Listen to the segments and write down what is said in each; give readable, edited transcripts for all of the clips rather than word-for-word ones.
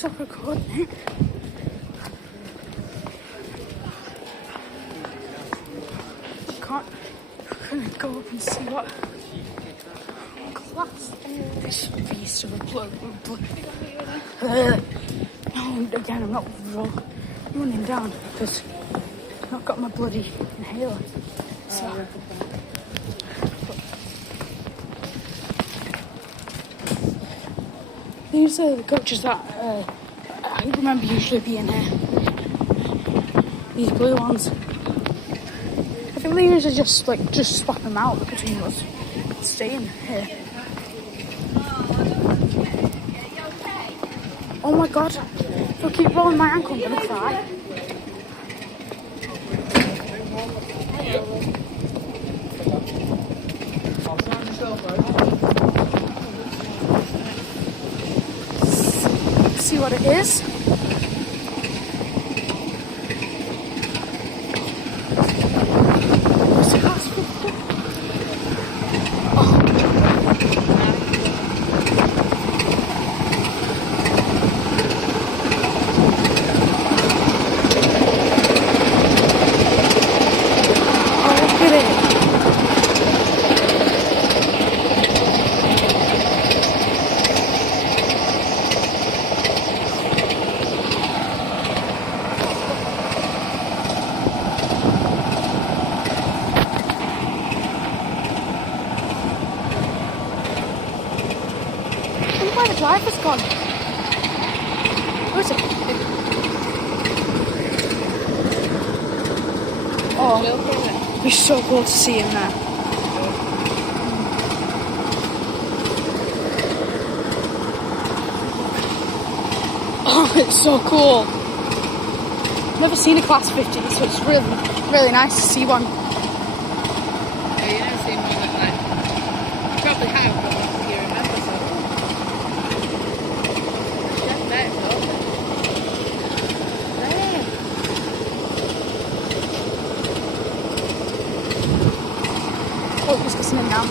stop recording it. I'm gonna go up and see what class this beast of a blood. No, again, I'm not running down because I've not got my bloody inhaler. So. These are the coaches that I remember usually being here. These blue ones. I think they usually just swap them out between us staying here. Oh my god, if I keep rolling my ankle, I'm gonna cry. See what it is. Where the driver's gone? Where is it? Oh, it'd be so cool to see him there. Oh, it's so cool. Never seen a class 50, so it's really nice to see one. Yeah, you never seen one like that. You probably have, but you remember so. Oh, he's listening now.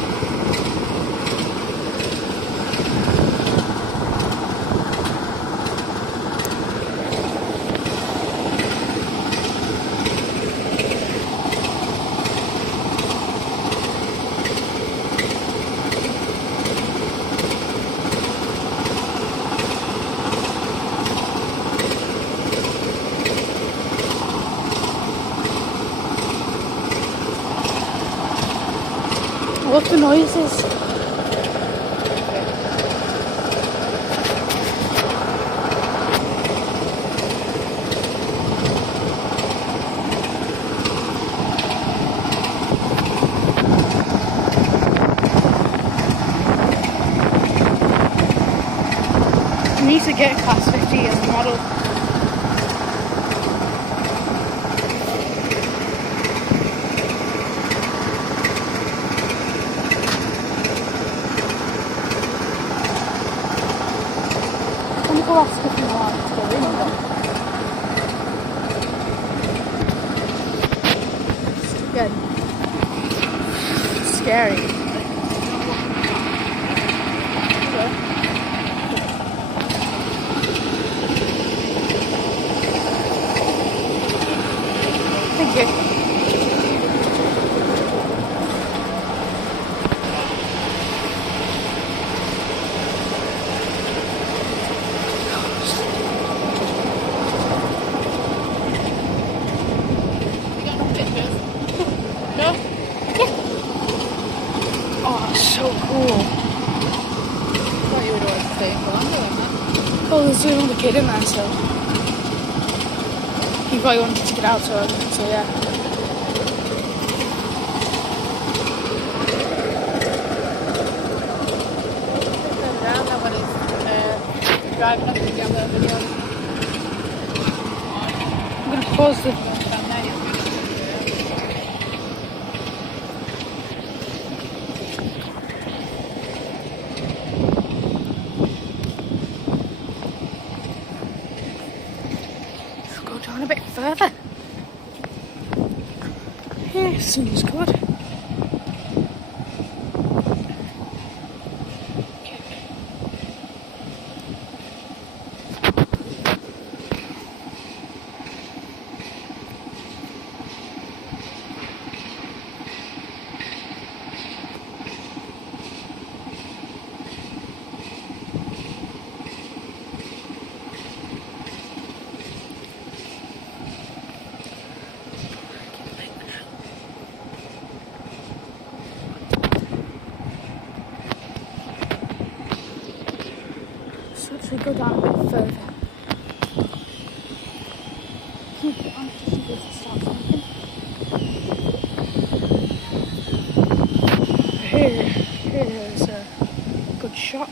What the noises? I need to get class 50 as a model. Go ask if you want to go in then. It's good. Scary. Thank you. So cool. I thought you would want to stay for longer than that. Oh, there's another kid in there, so he probably wanted to get out, so yeah. Around that one is driving up to the other video. I'm going to pause the... Down a bit further. Yeah, seems good. actually go down a bit further. Keep it on just in case it starts sinking. Here's a good shot.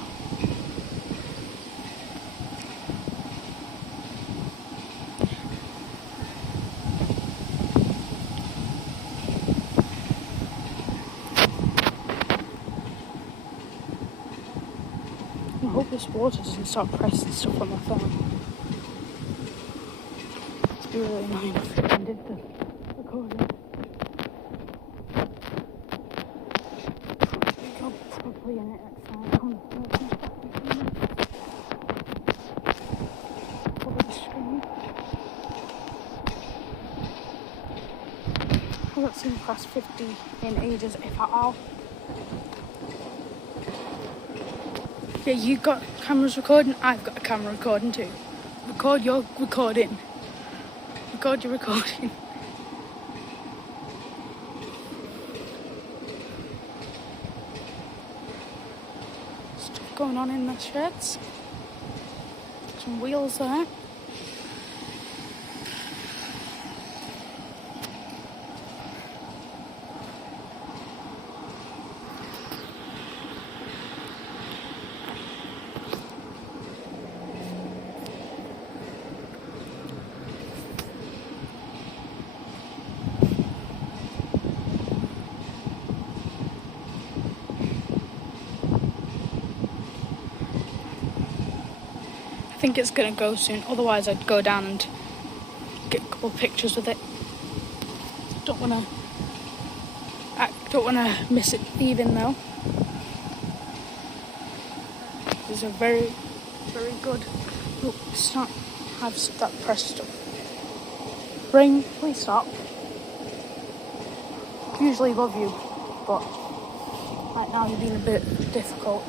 I hope this water doesn't start pressing stuff on my phone. It'd be really annoying if it ended the recording. I'm probably in it at 5. Cover the screen. I haven't seen past 50 in ages, if at all. Yeah, you got cameras recording, I've got a camera recording too. Record your recording. Record your recording. Stuff going on in the sheds. Some wheels there. I think it's gonna go soon, otherwise I'd go down and get a couple of pictures with it. Don't wanna miss it leaving though. There's a very, very good. Oh, it's not have that pressed up. Rain, please stop. Usually love you, but right now you're being a bit difficult.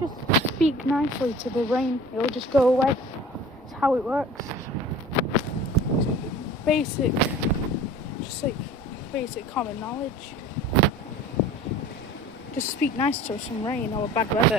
Just speak nicely to the rain, it'll just go away. That's how it works. Basic, just like basic common knowledge. Just speak nice to some rain or bad weather.